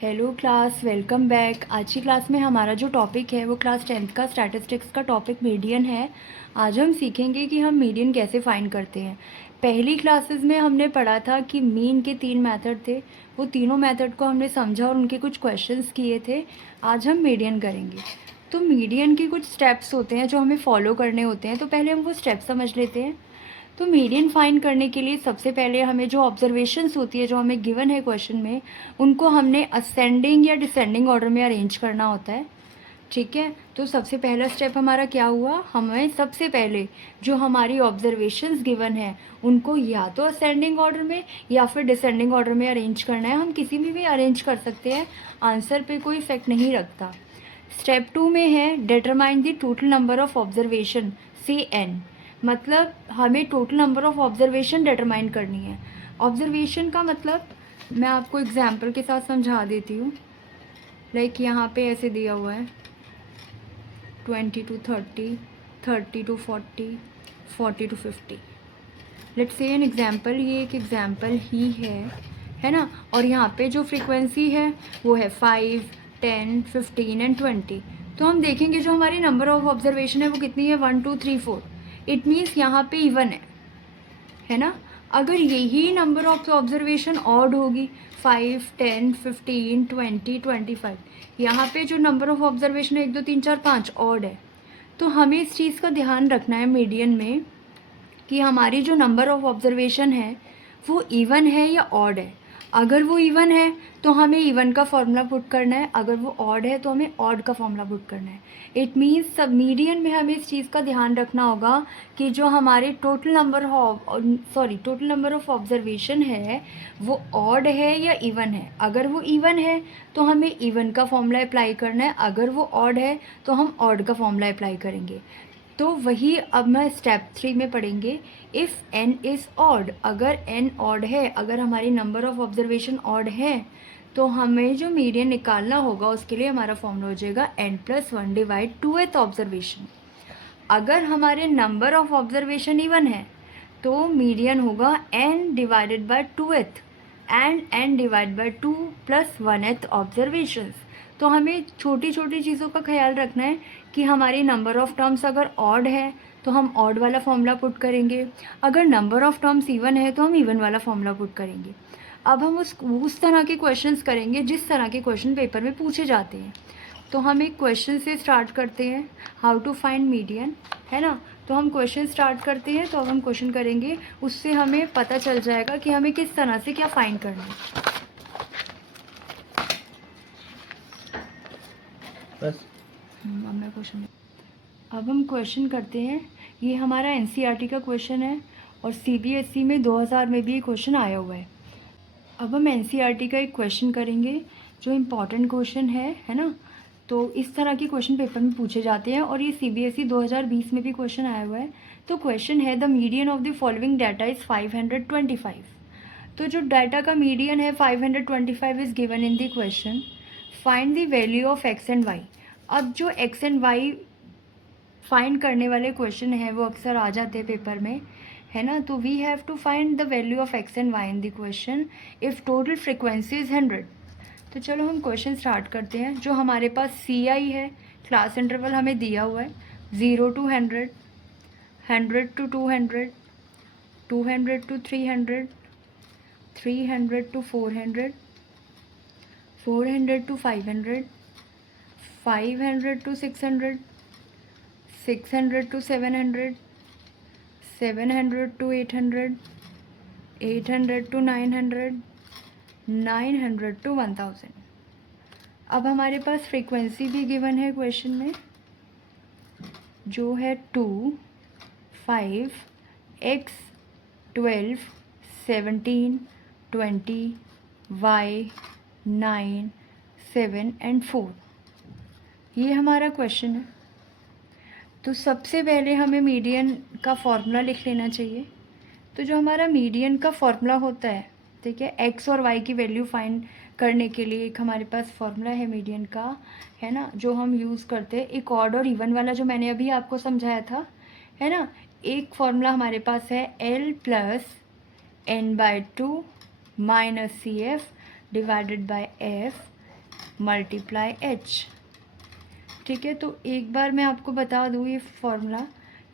Hello class, welcome back. आज की class में हमारा जो टॉपिक है वो क्लास 10th का स्टैटिस्टिक्स का टॉपिक मीडियन है। आज हम सीखेंगे कि हम मीडियन कैसे फाइंड करते हैं। पहली क्लासेस में हमने पढ़ा था कि मीन के 3 मेथड थे, वो तीनों मेथड को हमने समझा और उनके कुछ क्वेश्चंस किए थे। आज हम मीडियन करेंगे। तो मीडियन के कुछ स्टेप्स होते हैं जो हमें फॉलो करने होते हैं, तो पहले हम वो स्टेप समझ लेते हैं। तो मीडियन फाइंड करने के लिए सबसे पहले हमें जो ऑब्जर्वेशंस होती है जो हमें गिवन है क्वेश्चन में, उनको हमने असेंडिंग या डिसेंडिंग ऑर्डर में अरेंज करना होता है। ठीक है, तो सबसे पहला स्टेप हमारा क्या हुआ, हमें सबसे पहले जो हमारी ऑब्जर्वेशंस गिवन है उनको या तो असेंडिंग ऑर्डर में या फिर डिसेंडिंग ऑर्डर में अरेंज करना है। हम किसी में भी अरेंज कर सकते हैं, आंसर पे कोई इफेक्ट नहीं रखता। स्टेप 2 में है determine the total number of observation से एन, मतलब हमें total number of observation determine करनी है। ऑब्जर्वेशन का मतलब मैं आपको एग्जांपल के साथ समझा देती हूँ। लाइक यहाँ पे ऐसे दिया हुआ है 20 to 30, 30 to 40, 40 to 50। Let's say an example, ये एक एग्जाम्पल ही है ना। और यहाँ पे जो फ्रीक्वेंसी है वो है 5, 10, 15 एंड 20। तो हम देखेंगे जो हमारी नंबर ऑफ ऑब्जर्वेशन है वो कितनी है, 1 2 3 4। इट मीन्स यहाँ पे इवन है ना। अगर यही नंबर ऑफ ऑब्जर्वेशन ऑड होगी 5, 10, 15, 20, 25, यहाँ पे जो नंबर ऑफ ऑब्जर्वेशन है 1 2 3 4 5 ऑड है, तो हमें इस चीज़ का ध्यान रखना है मीडियन में कि हमारी जो नंबर ऑफ ऑब्जर्वेशन है वो इवन है या ऑड है। अगर वो इवन है तो हमें इवन का फॉर्मूला पुट करना है, अगर वो ऑड है तो हमें ऑड का फॉर्मूला पुट करना है। इट मीन्स सब मीडियन में हमें इस चीज़ का ध्यान रखना होगा कि जो हमारे टोटल नंबर ऑफ ऑब्जर्वेशन है वो ऑड है या इवन है। अगर वो इवन है तो हमें इवन का फॉर्मूला अप्लाई करना है, अगर वो ऑड है तो हम ऑड का फॉर्मूला अप्लाई करेंगे। तो वही अब मैं स्टेप 3 में पढ़ेंगे। इफ़ n इज़ ऑड, अगर n ऑड है, अगर हमारी नंबर ऑफ ऑब्जर्वेशन ऑड है तो हमें जो मीडियन निकालना होगा उसके लिए हमारा फॉर्मूला हो जाएगा n+1 डिवाइड 2th ऑब्जर्वेशन। अगर हमारे नंबर ऑफ ऑब्जर्वेशन इवन है तो मीडियन होगा n divided by 2th and n divide by 2 plus 1th observations. तो हमें छोटी छोटी चीज़ों का ख्याल रखना है कि हमारी नंबर ऑफ़ टर्म्स अगर ऑड है तो हम ऑड वाला फॉर्मूला पुट करेंगे, अगर नंबर ऑफ़ टर्म्स इवन है तो हम इवन वाला फॉर्मूला पुट करेंगे। अब हम उस तरह के क्वेश्चंस करेंगे जिस तरह के क्वेश्चन पेपर में पूछे जाते हैं। तो हम एक क्वेश्चन से स्टार्ट करते हैं, हाउ टू फाइंड मीडियन, है ना। तो हम क्वेश्चन स्टार्ट करते हैं, तो अब हम क्वेश्चन करेंगे, उससे हमें पता चल जाएगा कि हमें किस तरह से क्या फाइंड करना है। बस अब हम क्वेश्चन करते हैं। ये हमारा एनसीईआरटी का क्वेश्चन है और सीबीएसई में 2000 में भी ये क्वेश्चन आया हुआ है। अब हम एनसीईआरटी का एक क्वेश्चन करेंगे जो इम्पॉर्टेंट क्वेश्चन है ना। तो इस तरह के क्वेश्चन पेपर में पूछे जाते हैं और ये सीबीएसई 2020 में भी क्वेश्चन आया हुआ है। तो क्वेश्चन है the median of the following data is 525। तो जो डाटा का मीडियन है 525 is given in the question. Find the value of X and Y. अब जो एक्स एंड वाई फाइंड करने वाले क्वेश्चन है वो अक्सर आ जाते हैं पेपर में, है ना। तो we have to find the value of X and Y in the question if total frequency is 100। तो चलो हम क्वेश्चन स्टार्ट करते हैं। जो हमारे पास सी आई है, क्लास इंटरवल हमें दिया हुआ है 0 to 100, 100 to 200, 200 to 300, 300 to 400, 400 to 500, 500 to 600, 600 to 700, 700 to 800, 800 to 900, 900 to 1000। अब हमारे पास फ्रीक्वेंसी भी गिवन है क्वेश्चन में जो है 2, 5, x, 12, 17, 20, y, 9, 7 एंड 4। ये हमारा क्वेश्चन है। तो सबसे पहले हमें मीडियन का फॉर्मूला लिख लेना चाहिए। तो जो हमारा मीडियन का फॉर्मूला होता है, ठीक है, एक्स और वाई की वैल्यू फाइंड करने के लिए एक हमारे पास फॉर्मूला है मीडियन का, है ना, जो हम यूज़ करते हैं। एक ऑड और इवन वाला जो मैंने अभी आपको समझाया था, है ना। एक फॉर्मूला हमारे पास है L plus n/2 minus C F divided by F multiply H. ठीक है, तो एक बार मैं आपको बता दूँ ये फॉर्मूला,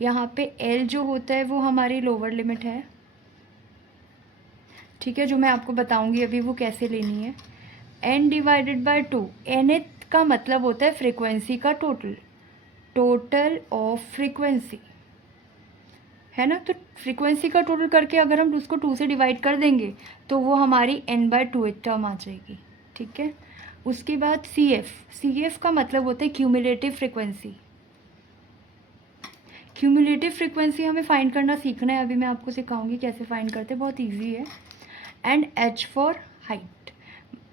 यहाँ पे एल जो होता है वो हमारी लोअर लिमिट है, ठीक है, जो मैं आपको बताऊंगी अभी वो कैसे लेनी है। एन डिवाइडेड बाय 2, एन का मतलब होता है फ्रीक्वेंसी का टोटल, टोटल ऑफ फ्रीक्वेंसी, है ना। तो फ्रीक्वेंसी का टोटल करके अगर हम उसको 2 से डिवाइड कर देंगे तो वो हमारी n/2 टर्म आ जाएगी, ठीक है। उसके बाद सी एफ का मतलब होता है क्यूमुलेटिव फ्रीक्वेंसी। क्यूमुलेटिव फ्रीक्वेंसी हमें फाइंड करना सीखना है, अभी मैं आपको सिखाऊंगी कैसे फाइंड करते हैं, बहुत ईजी है। And H for height,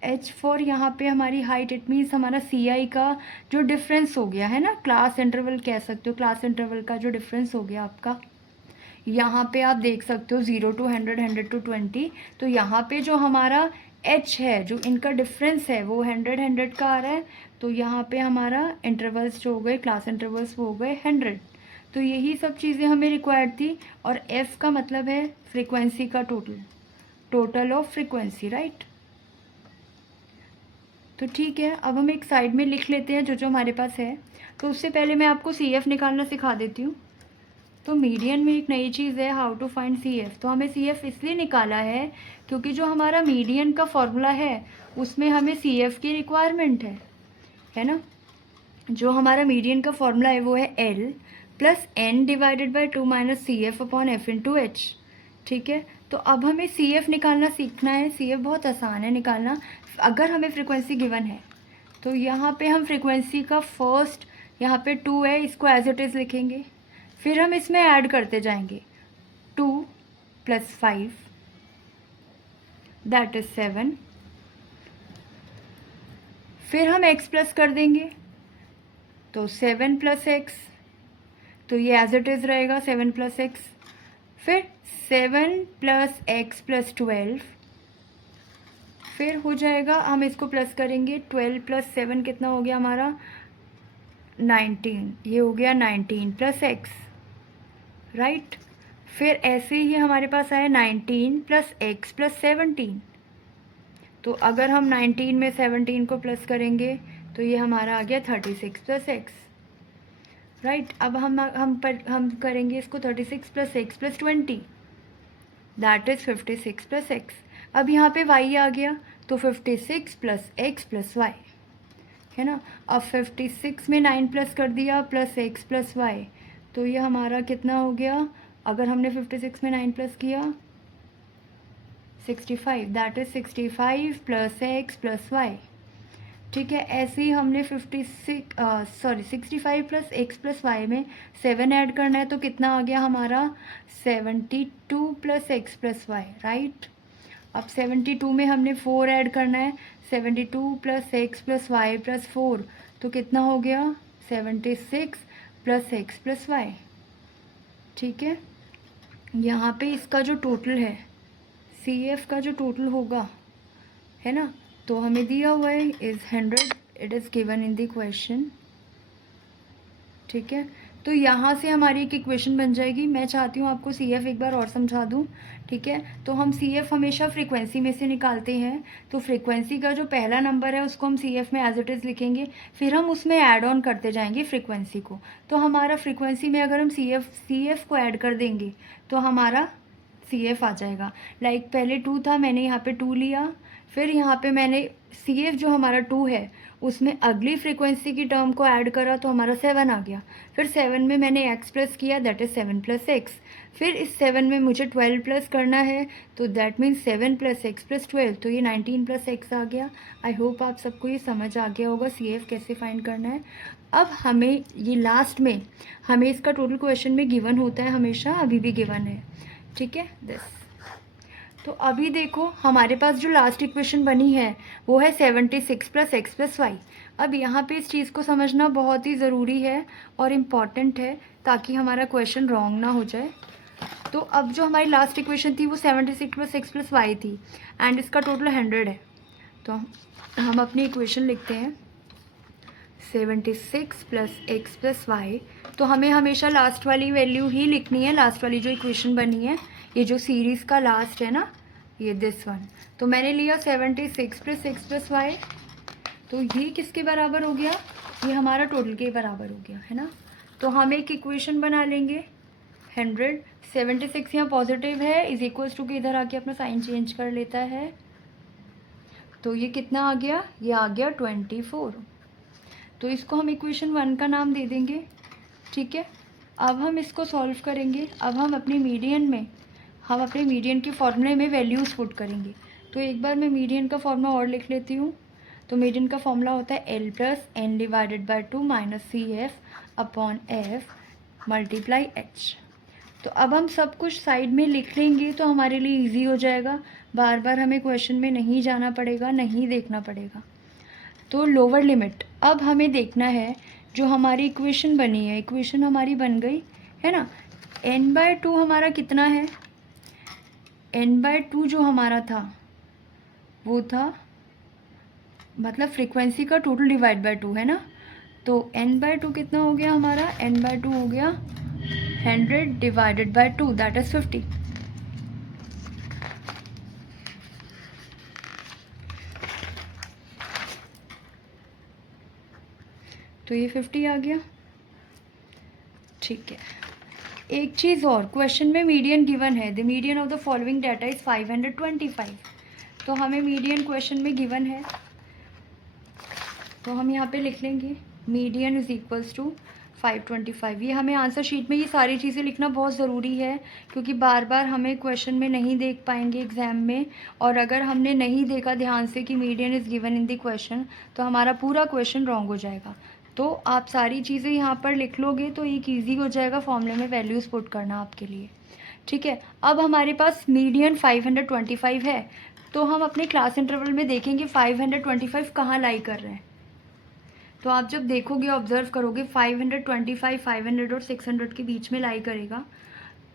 H for यहाँ पे हमारी हाइट, इट मीन्स हमारा सी आई का जो डिफरेंस हो गया है ना, क्लास इंटरवल कह सकते हो, क्लास इंटरवल का जो डिफरेंस हो गया आपका, यहाँ पे आप देख सकते हो 0 to 100, 100 to 20, तो यहाँ पे जो हमारा h है, जो इनका डिफरेंस है वो 100, 100 का आ रहा है, तो यहाँ पे हमारा इंटरवल्स जो हो गए, क्लास इंटरवल्स वो हो गए 100। तो यही सब चीज़ें हमें रिक्वायर्ड थी। और f का मतलब है फ्रीक्वेंसी का total, total of frequency, right. तो ठीक है, अब हम एक साइड में लिख लेते हैं जो जो हमारे पास है। तो उससे पहले मैं आपको CF निकालना सिखा देती हूँ। तो मीडियन में एक नई चीज़ है, हाउ टू फाइंड CF। तो हमें CF इसलिए निकाला है क्योंकि जो हमारा मीडियन का फॉर्मूला है उसमें हमें CF की रिक्वायरमेंट है ना। जो हमारा मीडियन का फॉर्मूला है वो है L plus N divided by 2 minus CF upon F into H, ठीक है। तो अब हमें CF निकालना सीखना है। CF बहुत आसान है निकालना, अगर हमें फ्रिक्वेंसी गिवन है। तो यहाँ पे हम फ्रिक्वेंसी का फर्स्ट, यहाँ पे 2 है, इसको एज इट इज़ लिखेंगे, फिर हम इसमें ऐड करते जाएंगे 2 + 5 दैट इज 7, फिर हम x प्लस कर देंगे तो 7 + x, तो ये एज इट इज़ रहेगा 7 + x, फिर 7 + x + 12, फिर हो जाएगा, हम इसको प्लस करेंगे, 12 + 7 कितना हो गया हमारा 19, ये हो गया 19 + x, राइट। फिर ऐसे ही हमारे पास आया 19 + x + 17, तो अगर हम 19 में 17 को प्लस करेंगे तो ये हमारा आ गया 36 + x, राइट। अब हम करेंगे इसको 36 + x + 20 दैट इज़ 56 + x। अब यहाँ पे y आ गया तो 56 + x + y, है ना। अब 56 में 9 प्लस कर दिया प्लस x + y, तो ये हमारा कितना हो गया, अगर हमने 56 में 9 प्लस किया 65, दैट इज़ 65 + x + y, ठीक है। ऐसे ही हमने 65 + x + y में 7 ऐड करना है, तो कितना आ गया हमारा 72 + x + y, राइट। अब 72 में हमने 4 ऐड करना है, 72 + x + y + 4, तो कितना हो गया 76 + x + y, ठीक है। यहाँ पे इसका जो टोटल है, CF का जो टोटल होगा, है ना, तो हमें दिया हुआ है is 100, it is given in the question, ठीक है। तो यहाँ से हमारी एक इक्वेशन बन जाएगी। मैं चाहती हूँ आपको CF एक बार और समझा दूँ, ठीक है। तो हम CF हमेशा फ्रीक्वेंसी में से निकालते हैं, तो फ्रीक्वेंसी का जो पहला नंबर है उसको हम CF में एज इट इज़ लिखेंगे, फिर हम उसमें ऐड ऑन करते जाएंगे फ्रीक्वेंसी को। तो हमारा फ्रीक्वेंसी में अगर हम CF को ऐड कर देंगे तो हमारा CF आ जाएगा। लाइक पहले 2 था, मैंने यहाँ पे 2 लिया, फिर यहाँ पे मैंने CF जो हमारा 2 है उसमें अगली फ्रीक्वेंसी की टर्म को ऐड करा तो हमारा 7 आ गया, फिर 7 में मैंने x प्लस किया दैट इज़ 7 + x, फिर इस 7 में मुझे 12 प्लस करना है तो दैट मीन्स 7 + x + 12, तो ये 19 + x आ गया। आई होप आप सबको ये समझ आ गया होगा CF कैसे फाइंड करना है। अब हमें ये लास्ट में हमें इसका टोटल क्वेश्चन में गिवन होता है हमेशा, अभी भी गिवन है, ठीक है दिस। तो अभी देखो हमारे पास जो लास्ट इक्वेशन बनी है वो है 76 + x + y। अब यहाँ पे इस चीज़ को समझना बहुत ही ज़रूरी है और इम्पॉर्टेंट है ताकि हमारा क्वेश्चन रॉन्ग ना हो जाए। तो अब जो हमारी लास्ट इक्वेशन थी वो 76 + x + y थी एंड इसका टोटल 100 है। तो हम अपनी इक्वेशन लिखते हैं 76 + x + y। तो हमें हमेशा लास्ट वाली वैल्यू ही लिखनी है, लास्ट वाली जो इक्वेशन बनी है, ये जो सीरीज़ का लास्ट है ना, ये दिस वन। तो मैंने लिया 76 + x + y, तो ये किसके बराबर हो गया, ये हमारा टोटल के बराबर हो गया, है ना। तो हम एक इक्वेशन बना लेंगे 100, 76 यहाँ पॉजिटिव है, इज इक्वल्स टू के इधर आके अपना साइन चेंज कर लेता है, तो ये कितना आ गया, ये आ गया 24। तो इसको हम इक्वेशन 1 का नाम दे देंगे, ठीक है। अब हम इसको सॉल्व करेंगे। अब हम अपने मीडियन में, हम अपने मीडियन के फॉर्मूले में वैल्यूज़ पुट करेंगे। तो एक बार मैं मीडियन का फॉर्मूला और लिख लेती हूँ। तो मीडियन का फॉर्मूला होता है L plus N divided by 2 minus C F upon F multiply H. तो अब हम सब कुछ साइड में लिख लेंगे तो हमारे लिए इजी हो जाएगा, बार बार हमें क्वेश्चन में नहीं जाना पड़ेगा, नहीं देखना पड़ेगा। तो लोअर लिमिट अब हमें देखना है, जो हमारी इक्वेशन बनी है, इक्वेशन हमारी बन गई है ना। n/2 हमारा कितना है, n/2 जो हमारा था वो था मतलब फ्रीक्वेंसी का टोटल डिवाइड बाय 2, है ना। तो n/2 कितना हो गया हमारा, n/2 हो गया 100 डिवाइडेड बाय 2 दैट इज 50। तो ये 50 आ गया, ठीक है। एक चीज़ और, क्वेश्चन में मीडियन गिवन है, the median of the following data is 525। तो हमें मीडियन क्वेश्चन में गिवन है, तो हम यहाँ पे लिख लेंगे मीडियन इज़ इक्वल्स टू 525। ये हमें आंसर शीट में ये सारी चीज़ें लिखना बहुत ज़रूरी है, क्योंकि बार बार हमें क्वेश्चन में नहीं देख पाएंगे एग्ज़ाम में, और अगर हमने नहीं देखा ध्यान से कि median is given in the question, तो हमारा पूरा क्वेश्चन रॉन्ग हो जाएगा। तो आप सारी चीज़ें यहाँ पर लिख लोगे तो एक ईजी हो जाएगा फॉर्मूले में वैल्यूज़ पुट करना आपके लिए, ठीक है। अब हमारे पास मीडियन 525 है, तो हम अपने क्लास इंटरवल में देखेंगे 525 कहाँ लाई कर रहे हैं। तो आप जब देखोगे, ऑब्जर्व करोगे 525, 500 और 600 के बीच में लाई करेगा,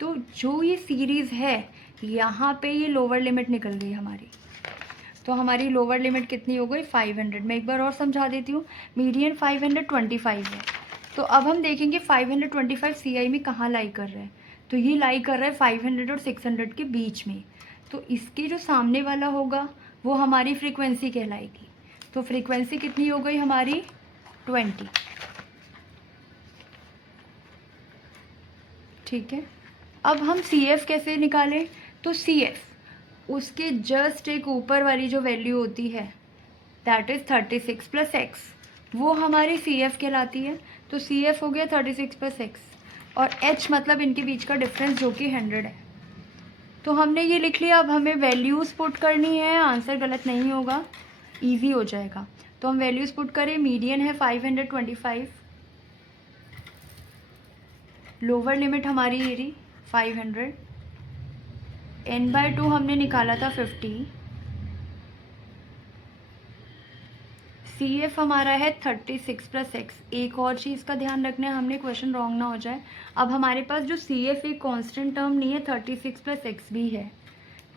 तो जो ये सीरीज़ है यहाँ पे ये लोअर लिमिट निकल गई हमारी। तो हमारी लोअर लिमिट कितनी हो गई, 500। मैं एक बार और समझा देती हूँ, मीडियन 525 है, तो अब हम देखेंगे 525 CI में कहाँ लाई कर रहा है। तो ये लाई कर रहा है 500 और 600 के बीच में, तो इसके जो सामने वाला होगा वो हमारी फ्रीक्वेंसी कहलाएगी। तो फ्रीक्वेंसी कितनी हो गई हमारी, 20, ठीक है। अब हम CF कैसे निकालें, तो CF उसके जस्ट एक ऊपर वाली जो वैल्यू होती है दैट इज़ 36 प्लस एक्स, वो हमारी CF कहलाती है। तो CF हो गया 36 प्लस एक्स, और H मतलब इनके बीच का डिफरेंस जो कि 100 है। तो हमने ये लिख लिया। अब हमें वैल्यूज़ पुट करनी है, आंसर गलत नहीं होगा, ईजी हो जाएगा। तो हम वैल्यूज़ पुट करें, मीडियन है 525, लोअर लिमिट हमारी ये रही 500, n/2 हमने निकाला था 50, CF हमारा है 36 प्लस एक्स। एक और चीज़ का ध्यान रखना है, हमने क्वेश्चन रॉन्ग ना हो जाए। अब हमारे पास जो CF एक कांस्टेंट टर्म नहीं है, 36 प्लस एक्स भी है।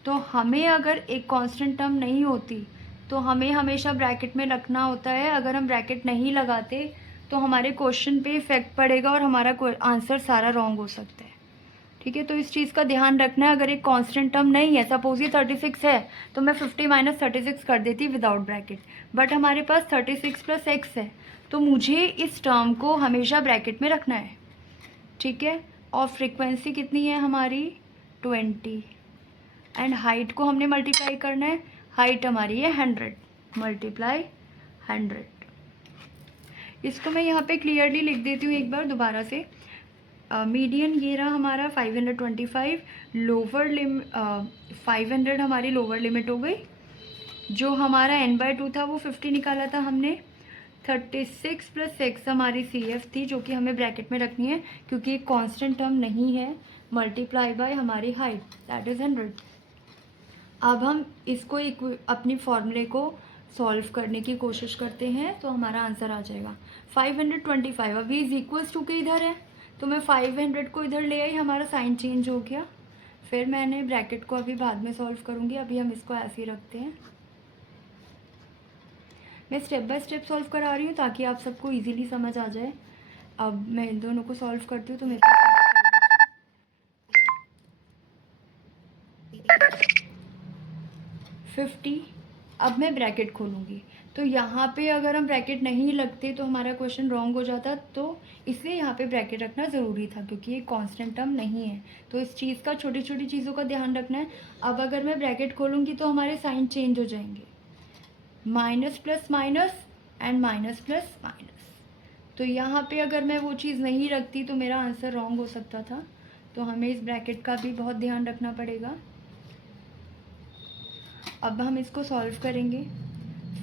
तो हमें अगर एक कांस्टेंट टर्म नहीं होती तो हमें हमेशा ब्रैकेट में रखना होता है। अगर हम ब्रैकेट नहीं लगाते तो हमारे क्वेश्चन पे इफेक्ट पड़ेगा और हमारा आंसर सारा रॉन्ग हो सकता है, ठीक है। तो इस चीज़ का ध्यान रखना है। अगर एक कांस्टेंट टर्म नहीं है, सपोज ये 36 है, तो मैं 50 माइनस 36 कर देती विदाउट ब्रैकेट, बट हमारे पास 36 प्लस एक्स है, तो मुझे इस टर्म को हमेशा ब्रैकेट में रखना है, ठीक है। और फ्रीक्वेंसी कितनी है हमारी, 20, एंड हाइट को हमने मल्टीप्लाई करना है। हाइट हमारी है 100 मल्टीप्लाई 100। इसको मैं यहाँ पे क्लियरली लिख देती हूँ एक बार दोबारा से। मीडियन ये रहा हमारा 525, लोअर लिमिट 500 हमारी लोअर लिमिट हो गई। जो हमारा n/2 था वो 50 निकाला था हमने। 36 प्लस एक्स हमारी CF थी, जो कि हमें ब्रैकेट में रखनी है क्योंकि एक कांस्टेंट टर्म नहीं है, मल्टीप्लाई बाय हमारी हाइट दैट इज़ 100। अब हम इसको अपनी फॉर्मूले को सॉल्व करने की कोशिश करते हैं, तो हमारा आंसर आ जाएगा 525। अभी इज इक्वल्स टू के इधर है, तो मैं 500 को इधर ले आई, हमारा साइन चेंज हो गया। फिर मैंने ब्रैकेट को अभी बाद में सॉल्व करूँगी, अभी हम इसको ऐसे ही रखते हैं। मैं स्टेप बाय स्टेप सॉल्व करा रही हूँ ताकि आप सबको इजीली समझ आ जाए। अब मैं इन दोनों को सॉल्व करती हूँ तो मेरे पास 50 अब मैं ब्रैकेट खोलूँगी, तो यहाँ पे अगर हम ब्रैकेट नहीं लगते तो हमारा क्वेश्चन रॉन्ग हो जाता, तो इसलिए यहाँ पे ब्रैकेट रखना ज़रूरी था, क्योंकि ये कांस्टेंट टर्म नहीं है। तो इस चीज़ का, छोटी छोटी चीज़ों का ध्यान रखना है। अब अगर मैं ब्रैकेट खोलूँगी तो हमारे साइन चेंज हो जाएंगे, minus plus minus and minus plus minus. तो यहाँ पे अगर मैं वो चीज़ नहीं रखती तो मेरा आंसर रॉन्ग हो सकता था, तो हमें इस ब्रैकेट का भी बहुत ध्यान रखना पड़ेगा। अब हम इसको सॉल्व करेंगे।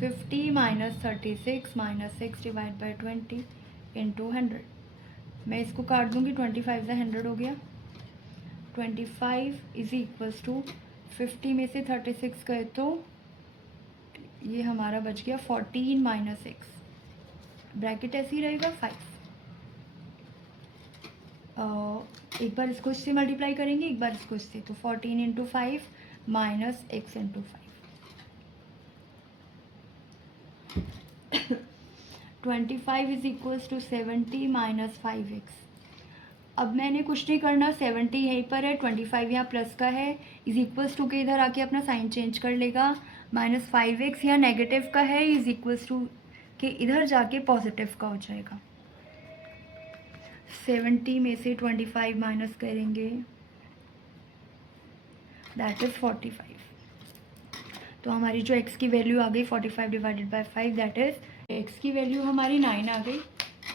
50 minus 36 minus 6 divide by 20 into 100। मैं इसको काट दूँगी, 25 से 100 हो गया। 25 इज इक्वल्स टू 50 में से 36 गए तो ये हमारा बच गया 14 माइनस 6, ब्रैकेट ऐसे ही रहेगा 5। एक बार इसको इससे मल्टीप्लाई करेंगे, एक बार इसको इससे, तो 14 into 5 minus x into 5। 25 is equals to 70 minus 5x। अब मैंने कुछ नहीं करना, 70 यहीं पर है, 25 यहाँ प्लस का है, इज इक्वल्स टू के इधर आके अपना साइन चेंज कर लेगा। माइनस 5x यहाँ नेगेटिव का है, इज इक्वल्स टू के इधर जाके पॉजिटिव का हो जाएगा। 70 में से 25 माइनस करेंगे, दैट इज़ 45। तो हमारी जो x की वैल्यू आ गई 45 divided by 5, that is x की वैल्यू हमारी 9 आ गई।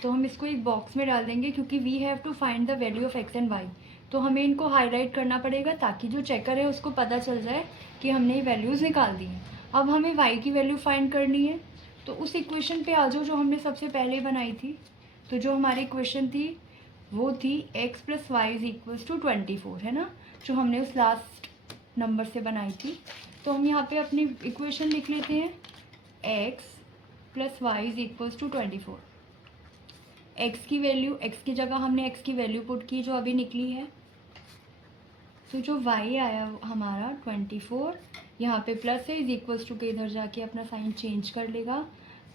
तो हम इसको एक बॉक्स में डाल देंगे, क्योंकि we have to find the value of x and y। तो हमें इनको हाईलाइट करना पड़ेगा ताकि जो चेकर है उसको पता चल जाए कि हमने ये वैल्यूज़ निकाल दी हैं। अब हमें y की वैल्यू फाइंड करनी है, तो उस इक्वेशन पे आ जाओ जो हमने सबसे पहले बनाई थी। तो जो हमारी इक्वेशन थी वो थी x plus Y is equals to 24, है ना, जो हमने उस लास्ट नंबर से बनाई थी। तो हम यहाँ पे अपनी इक्वेशन लिख लेते हैं, x plus Y is equals to 24। x की वैल्यू, x की जगह हमने x की वैल्यू पुट की जो अभी निकली है। तो जो y आया हमारा 24, यहाँ पे प्लस है, इज इक्वल्स टू के इधर जाके अपना साइन चेंज कर लेगा।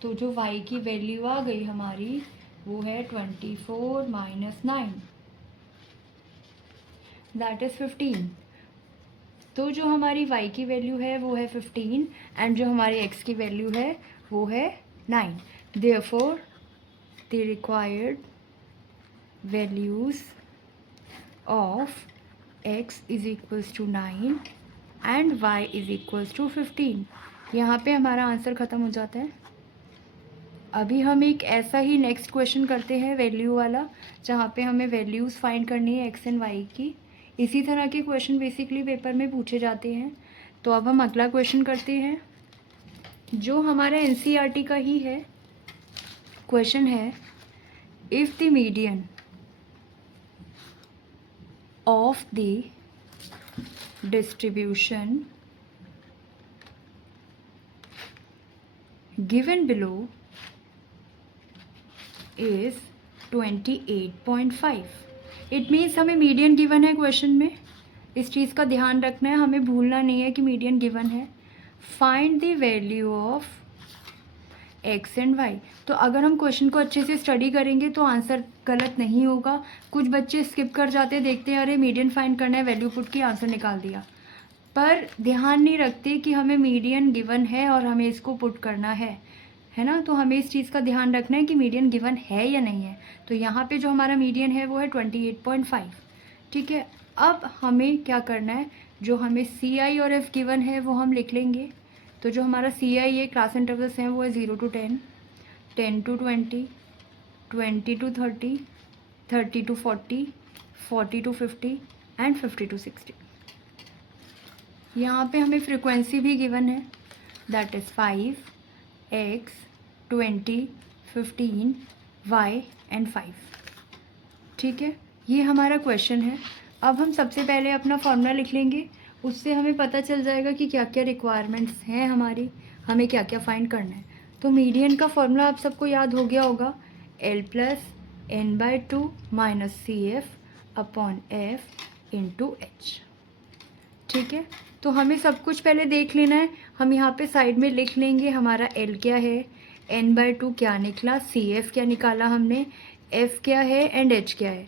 तो जो y की वैल्यू आ गई हमारी वो है 24 माइनस 9, दैट इज़ 15। तो जो हमारी y की वैल्यू है वो है 15 एंड जो हमारी x की वैल्यू है वो है 9। Therefore the required values of x is equals to 9 and y is equals to 15। यहाँ पे हमारा आंसर ख़त्म हो जाता है। अभी हम एक ऐसा ही नेक्स्ट क्वेश्चन करते हैं वैल्यू वाला, जहाँ पे हमें वैल्यूज़ फाइंड करनी है x एंड y की। इसी तरह के क्वेश्चन बेसिकली पेपर में पूछे जाते हैं। तो अब हम अगला क्वेश्चन करते हैं जो हमारा NCERT का ही है। क्वेश्चन है, if the median of the distribution given below is 28.5। It means हमें मीडियन गिवन है क्वेश्चन में, इस चीज़ का ध्यान रखना है, हमें भूलना नहीं है कि मीडियन गिवन है। Find the value of x and y। तो अगर हम क्वेश्चन को अच्छे से स्टडी करेंगे तो आंसर गलत नहीं होगा। कुछ बच्चे स्किप कर जाते हैं, देखते हैं अरे मीडियन फाइंड करना है, वैल्यू पुट की आंसर निकाल दिया, पर ध्यान नहीं रखते कि हमें मीडियन गिवन है और हमें इसको पुट करना है ना। तो हमें इस चीज़ का ध्यान रखना है कि मीडियन गिवन है या नहीं है। तो यहाँ पे जो हमारा मीडियन है वो है 28.5, ठीक है। अब हमें क्या करना है, जो हमें CI और F गिवन है वो हम लिख लेंगे। तो जो हमारा CI है, क्लास इंटरवल्स हैं, वो है 0 to 10, 10 to 20, 20 to 30, 30 to 40, 40 to 50 and 50 to 60। यहाँ पे हमें फ्रिक्वेंसी भी गिवन है, that is 5, x, 20, 15, y and 5, ठीक है। ये हमारा क्वेश्चन है। अब हम सबसे पहले अपना फॉर्मूला लिख लेंगे, उससे हमें पता चल जाएगा कि क्या क्या रिक्वायरमेंट्स हैं हमारी, हमें क्या क्या फाइंड करना है। तो मीडियन का फॉर्मूला आप सबको याद हो गया होगा, L plus n/2 minus CF upon F into H, ठीक है। तो हमें सब कुछ पहले देख लेना है। हम यहाँ पे साइड में लिख लेंगे हमारा L क्या है, n/2 क्या निकला, CF क्या निकाला हमने, F क्या है एंड H क्या है।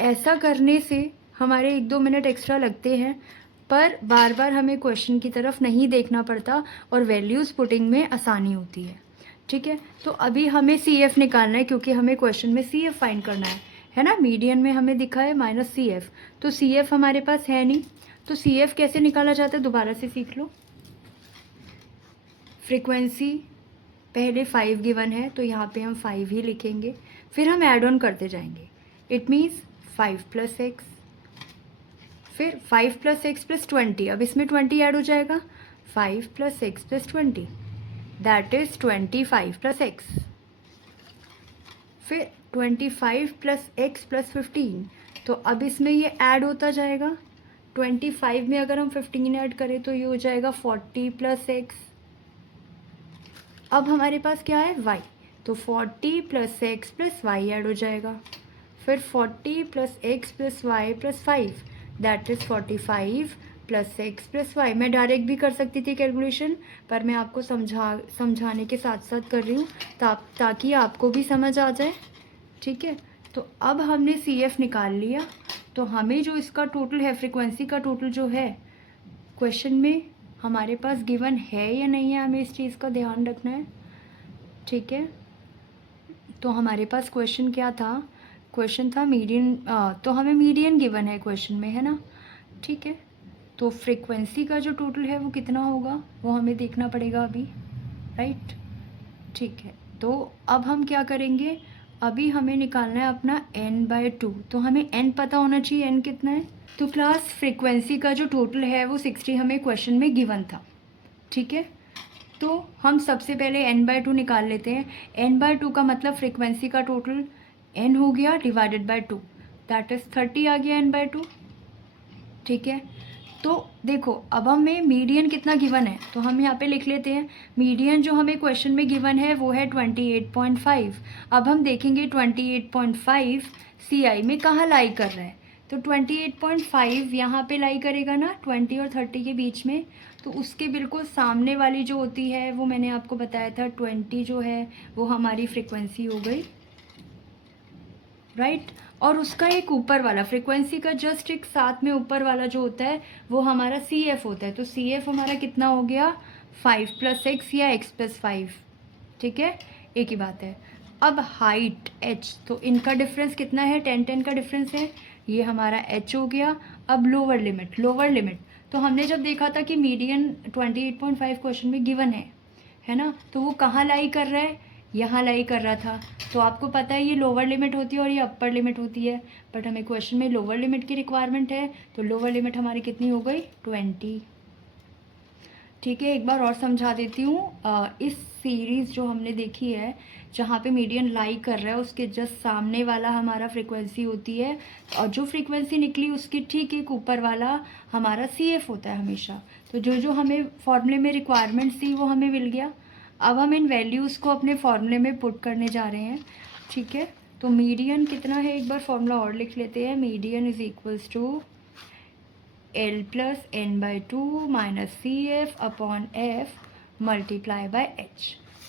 ऐसा करने से हमारे 1-2 मिनट एक्स्ट्रा लगते हैं, पर बार बार हमें क्वेश्चन की तरफ नहीं देखना पड़ता और वैल्यूज़ पुटिंग में आसानी होती है। ठीक है, तो अभी हमें CF निकालना है क्योंकि हमें क्वेश्चन में CF फाइंड करना है ना। मीडियन में हमें दिखा है -CF, तो CF हमारे पास है नहीं, तो CF कैसे निकाला जाता है दोबारा से सीख लो। फ्रीक्वेंसी पहले 5 गिवन है तो यहाँ पे हम 5 ही लिखेंगे, फिर हम ऐड ऑन करते जाएंगे। इट मीन्स 5 + x, फिर 5 + x + 20, अब इसमें 20 ऐड हो जाएगा, 5 + x + 20 दैट इज़ 25 + x, फिर 25 + x + 15, तो अब इसमें ये ऐड होता जाएगा। 25 में अगर हम 15 ऐड करें तो ये हो जाएगा 40 + x। अब हमारे पास क्या है y, तो 40 + x + y ऐड हो जाएगा, फिर 40 + x + y + 5 that is 45 + x + y। मैं डायरेक्ट भी कर सकती थी कैलकुलेशन, पर मैं आपको समझाने के साथ साथ कर रही हूँ ताकि आपको भी समझ आ जाए। ठीक है, तो अब हमने CF निकाल लिया, तो हमें जो इसका टोटल है, फ्रीक्वेंसी का टोटल जो है क्वेश्चन में हमारे पास गिवन है या नहीं है, हमें इस चीज़ का ध्यान रखना है। ठीक है, तो हमारे पास क्वेश्चन क्या था, क्वेश्चन था मीडियन, तो हमें मीडियन गिवन है क्वेश्चन में, है ना। ठीक है, तो फ्रीक्वेंसी का जो टोटल है वो कितना होगा वो हमें देखना पड़ेगा अभी, राइट। ठीक है, तो अब हम क्या करेंगे, अभी हमें निकालना है अपना n/2, तो हमें n पता होना चाहिए, n कितना है। तो क्लास फ्रीक्वेंसी का जो टोटल है वो 60 हमें क्वेश्चन में गिवन था। ठीक है, तो हम सबसे पहले n/2 निकाल लेते हैं। n/2 का मतलब फ्रीक्वेंसी का टोटल n हो गया डिवाइडेड बाय 2, दैट इज़ 30 आ गया n/2। ठीक है, तो देखो अब हमें मीडियन कितना गिवन है, तो हम यहाँ पे लिख लेते हैं। मीडियन जो हमें क्वेश्चन में गिवन है वो है 28.5। अब हम देखेंगे 28.5 CI में कहाँ लाई कर रहा है, तो 28.5 यहाँ पे लाई करेगा ना 20 और 30 के बीच में, तो उसके बिल्कुल सामने वाली जो होती है वो मैंने आपको बताया था 20 जो है वो हमारी फ्रिक्वेंसी हो गई, राइट। और उसका एक ऊपर वाला, फ्रिक्वेंसी का जस्ट एक साथ में ऊपर वाला जो होता है वो हमारा CF होता है, तो CF हमारा कितना हो गया 5 + x या x + 5। ठीक है, एक ही बात है। अब हाइट h, तो इनका डिफरेंस कितना है, 10 का डिफरेंस है, ये हमारा h हो गया। अब लोअर लिमिट तो हमने जब देखा था कि मीडियन 28.5 क्वेश्चन में गिवन है ना, तो वो कहाँ लाई कर रहा है, यहाँ लाई कर रहा था। तो आपको पता है ये लोअर लिमिट होती है और ये अपर लिमिट होती है, बट हमें क्वेश्चन में लोअर लिमिट की रिक्वायरमेंट है, तो लोअर लिमिट हमारी कितनी हो गई 20। ठीक है, एक बार और समझा देती हूँ। इस सीरीज़ जो हमने देखी है जहाँ पे मीडियन लाई कर रहा है उसके जस्ट सामने वाला हमारा फ्रीक्वेंसी होती है, और जो फ्रीक्वेंसी निकली उसके ठीक एक ऊपर वाला हमारा CF होता है हमेशा। तो जो जो हमें फॉर्मूले में रिक्वायरमेंट थी वो हमें मिल गया। अब हम इन वैल्यूज़ को अपने फॉर्मूले में पुट करने जा रहे हैं। ठीक है, तो मीडियन कितना है, एक बार फॉर्मूला और लिख लेते हैं। Median is equals to L + n/2 - CF upon F multiply by H।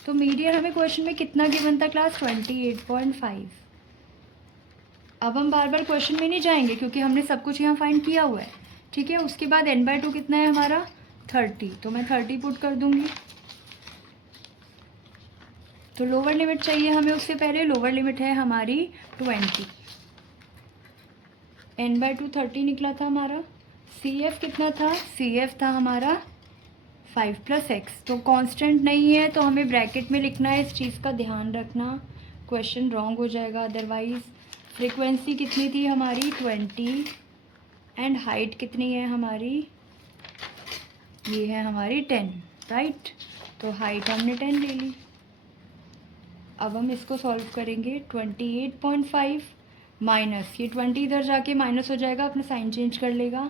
तो मीडियन हमें क्वेश्चन में कितना गिवन था क्लास 28.5। अब हम बार बार क्वेश्चन में नहीं जाएंगे क्योंकि हमने सब कुछ यहाँ फाइंड किया हुआ है। ठीक है, उसके बाद n/2 कितना है हमारा 30, तो मैं 30 पुट कर दूंगी। तो लोअर लिमिट चाहिए हमें, उससे पहले लोअर लिमिट है हमारी 20। n/2 30 निकला था हमारा। CF कितना था, CF था हमारा 5 + x, तो कांस्टेंट नहीं है तो हमें ब्रैकेट में लिखना है, इस चीज़ का ध्यान रखना, क्वेश्चन रॉन्ग हो जाएगा अदरवाइज। फ्रीक्वेंसी कितनी थी हमारी 20, एंड हाइट कितनी है हमारी, ये है हमारी 10, राइट। तो हाइट हमने 10 ले ली। अब हम इसको सॉल्व करेंगे। 28.5 माइनस ये 20 इधर जाके माइनस हो जाएगा, अपना साइन चेंज कर लेगा।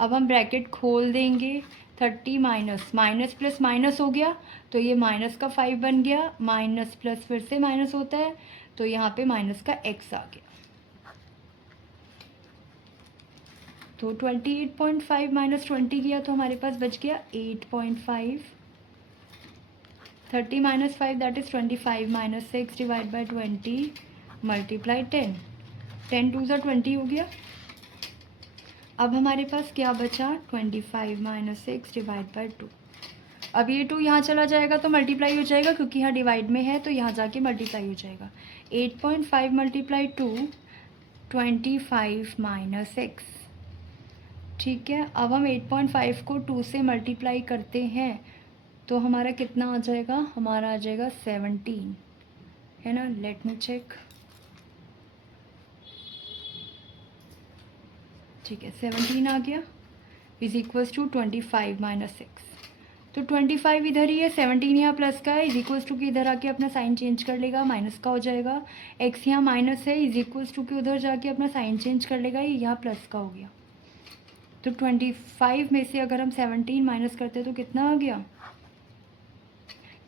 अब हम ब्रैकेट खोल देंगे। 30 माइनस माइनस प्लस माइनस हो गया, तो ये माइनस का 5 बन गया, माइनस प्लस फिर से माइनस होता है, तो यहाँ पे माइनस का x आ गया। तो 28.5 माइनस 20 किया तो हमारे पास बच गया 8.5। 30 minus 5 that is 25 minus 6 divide by 20 multiply 10। 10 2 ज़ा 20 हो गया। अब हमारे पास क्या बचा, 25 माइनस 6 डिवाइड बाई 2। अब ये 2 यहाँ चला जाएगा तो मल्टीप्लाई हो जाएगा, क्योंकि यहाँ डिवाइड में है तो यहाँ जाके मल्टीप्लाई हो जाएगा। 8.5 मल्टीप्लाई 2, 25 माइनस 6। ठीक है, अब हम 8.5 को 2 से मल्टीप्लाई करते हैं तो हमारा कितना आ जाएगा, हमारा आ जाएगा 17, है ना। Let me check. ठीक है, 17 आ गया, इज इक्वल्स टू 25 माइनस 6। तो 25 इधर ही है, 17 यहाँ प्लस का है, इज इक्वल्स टू कि इधर आके अपना साइन चेंज कर लेगा, माइनस का हो जाएगा। x यहाँ माइनस है, इज इक्वल्स टू कि उधर जाके अपना साइन चेंज कर लेगा, ये यहाँ प्लस का हो गया। तो 25 में से अगर हम 17 माइनस करते तो कितना आ गया,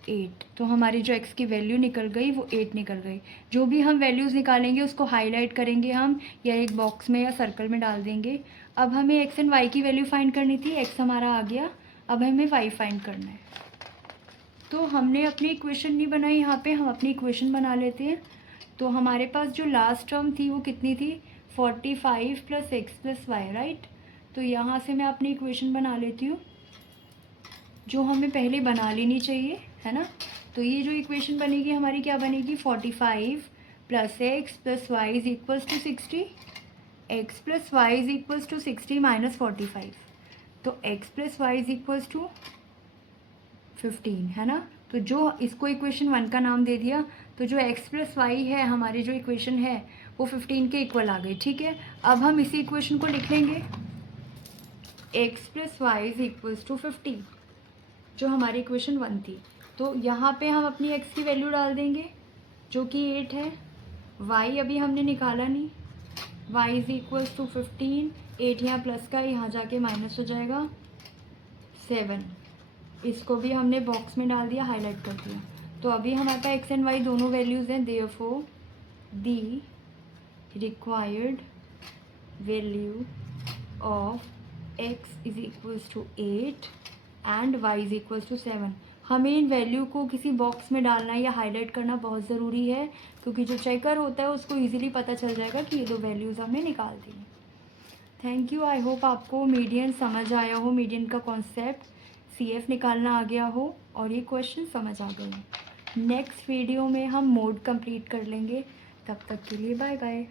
8। तो हमारी जो x की वैल्यू निकल गई वो 8 निकल गई। जो भी हम वैल्यूज़ निकालेंगे उसको हाईलाइट करेंगे हम, या एक बॉक्स में या सर्कल में डाल देंगे। अब हमें x एंड y की वैल्यू फाइंड करनी थी, x हमारा आ गया, अब हमें y फाइंड करना है। तो हमने अपनी इक्वेशन नहीं बनाई यहाँ पे, हम अपनी इक्वेशन बना लेते हैं। तो हमारे पास जो लास्ट टर्म थी वो कितनी थी, 45 plus x plus y, right. तो यहाँ से मैं अपनी इक्वेशन बना लेती हूँ, जो हमें पहले बना लेनी चाहिए, है ना। तो ये जो इक्वेशन बनेगी हमारी क्या बनेगी, 45 plus x plus Y is equals to 60, x plus Y is equals to 60 minus 45। तो x plus Y is equals to 15, है ना। तो जो इसको इक्वेशन 1 का नाम दे दिया, तो जो x प्लस वाई है हमारी जो इक्वेशन है वो 15 के इक्वल आ गई। ठीक है, अब हम इसी इक्वेशन को लिख लेंगे, x plus Y is equals to 15, जो हमारी इक्वेशन 1 थी। तो यहाँ पे हम अपनी x की वैल्यू डाल देंगे जो कि 8 है, y अभी हमने निकाला नहीं, y इज इक्वल्स टू 15, 8 यहाँ प्लस का, यहाँ जाके माइनस हो जाएगा 7। इसको भी हमने बॉक्स में डाल दिया, हाईलाइट कर दिया। तो अभी हमारे पास x एंड y दोनों वैल्यूज़ हैं, therefore the required value of x is equals to 8 and y is equals to 7। हमें इन वैल्यू को किसी बॉक्स में डालना या हाईलाइट करना बहुत ज़रूरी है, क्योंकि जो चेकर होता है उसको ईजिली पता चल जाएगा कि ये दो वैल्यूज़ हमने निकाल दी। थैंक यू, आई होप आपको मीडियन समझ आया हो, मीडियन का कॉन्सेप्ट, CF निकालना आ गया हो और ये क्वेश्चन समझ आ गए हो। नेक्स्ट वीडियो में हम मोड कंप्लीट कर लेंगे, तब तक के लिए बाय बाय।